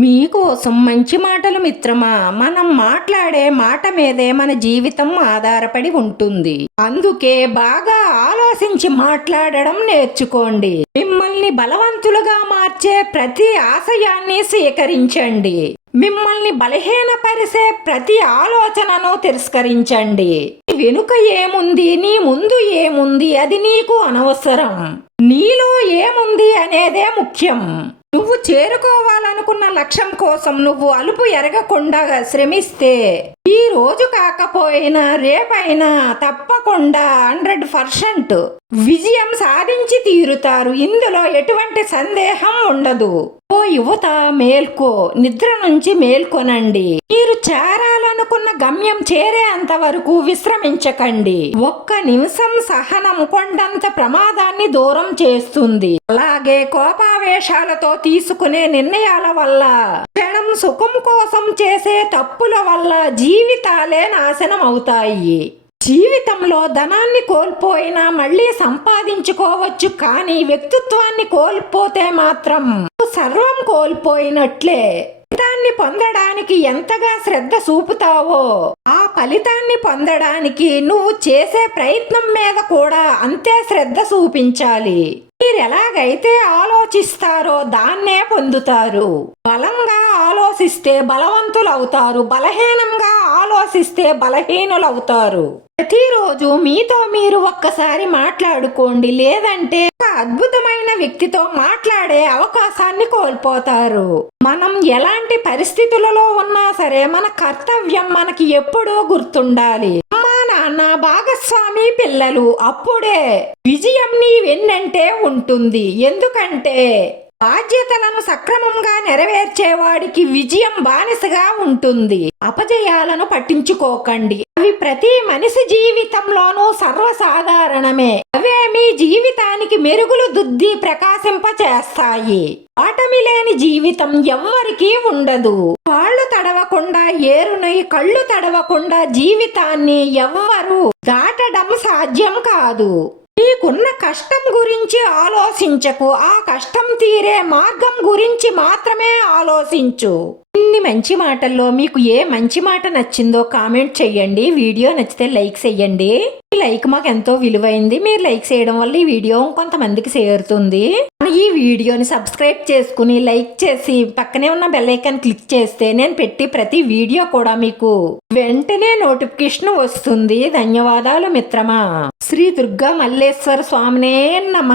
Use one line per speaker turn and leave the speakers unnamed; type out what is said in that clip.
మీకోసం మంచి మాటలు మిత్రమా? మనం మాట్లాడే మాట మీదే మన జీవితం ఆధారపడి ఉంటుంది. అందుకే బాగా ఆలోచించి మాట్లాడడం నేర్చుకోండి. మిమ్మల్ని బలవంతులుగా మార్చే ప్రతి ఆశయాన్ని స్వీకరించండి. మిమ్మల్ని బలహీనపరిచే ప్రతి ఆలోచనను తిరస్కరించండి. వెనుక ఏముంది? నీ ముందు ఏముంది? అది నీకు అనవసరం. నీలో ఏముంది అనేదే ముఖ్యం. నువ్వు చేరుకోవాలనుకున్న లక్ష్యం కోసం నువ్వు అలుపు ఎరగకుండా శ్రమిస్తే రోజు కాకపోయినా రేపైనా తప్పకుండా హండ్రెడ్ పర్సెంట్ విజయం సాధించి తీరుతారు. ఇందులో ఎటువంటి సందేహం ఉండదు. ఓ యువత మేల్కో నిద్ర నుంచి మేల్కొనండి. మీరు చేరాలనుకున్న గమ్యం చేరేంత వరకు విశ్రమించకండి. ఒక్క నిమిషం సహనం కొండంత ప్రమాదాన్ని దూరం చేస్తుంది. అలాగే కోపావేశాలతో తీసుకునే నిర్ణయాల వల్ల క్షణం సుఖం కోసం చేసే తప్పుల వల్ల జీవితాలే నాశనం అవుతాయి జీవితంలో ధనాన్ని కోల్పోయినా మళ్ళీ సంపాదించుకోవచ్చు కానీ వ్యక్తిత్వాన్ని కోల్పోతే మాత్రం సర్వం కోల్పోయినట్లే. ఫలితాన్ని పొందడానికి ఎంతగా శ్రద్ధ చూపుతావో ఆ ఫలితాన్ని పొందడానికి నువ్వు చేసే ప్రయత్నం మీద కూడా అంతే శ్రద్ధ చూపించాలి. మీరు ఎలాగైతే ఆలోచిస్తారో దాన్నే పొందుతారు. బలంగా ఆలోచిస్తే బలవంతులు అవుతారు బలహీనంగా విశ్వసిస్తే బలహీనులవుతారు. ప్రతిరోజు మీతో మీరు ఒక్కసారి మాట్లాడుకోండి లేదంటే ఒక అద్భుతమైన వ్యక్తితో మాట్లాడే అవకాశాన్ని కోల్పోతారు. మనం ఎలాంటి పరిస్థితులలో ఉన్నా సరే మన కర్తవ్యం మనకి ఎప్పుడూ గుర్తుండాలి. అమ్మా నాన్న భాగస్వామి పిల్లలు అప్పుడే విజయం నీ వెన్నంటే ఉంటుంది. ఎందుకంటే బాధ్యతలను సక్రమంగా నెరవేర్చేవాడికి విజయం బానిసగా ఉంటుంది. అపజయాలను పట్టించుకోకండి. అవి ప్రతి మనిషి జీవితంలోనూ సర్వసాధారణమే. అవే మీ జీవితానికి మెరుగులు దుద్ది ప్రకాశింపచేస్తాయి. ఆటమి లేని జీవితం ఎవ్వరికీ ఉండదు. కాళ్ళు తడవకుండా ఏరునై కళ్ళు తడవకుండా జీవితాన్ని ఎవ్వరు దాటడం సాధ్యం కాదు. నీకున్న కష్టం గురించి ఆలోచించకు. ఆ కష్టం తీరే మార్గం గురించి మాత్రమే ఆలోచించు. ఇన్ని మంచి మాటల్లో మీకు ఏ మంచి మాట నచ్చిందో కామెంట్ చేయండి వీడియో నచ్చితే లైక్ చేయండి ఈ లైక్ మాకు ఎంతో విలువైంది. మీరు లైక్ చేయడం వల్ల ఈ వీడియో కొంతమందికి చేరుతుంది. ఈ వీడియోని సబ్స్క్రైబ్ చేసుకుని లైక్ చేసి పక్కనే ఉన్న బెల్లైకాన్ క్లిక్ చేస్తే నేను పెట్టి ప్రతి వీడియో కూడా మీకు వెంటనే నోటిఫికేషన్ వస్తుంది. ధన్యవాదాలు మిత్రమా. శ్రీ దుర్గా మల్లేశ్వర స్వామినే నమ.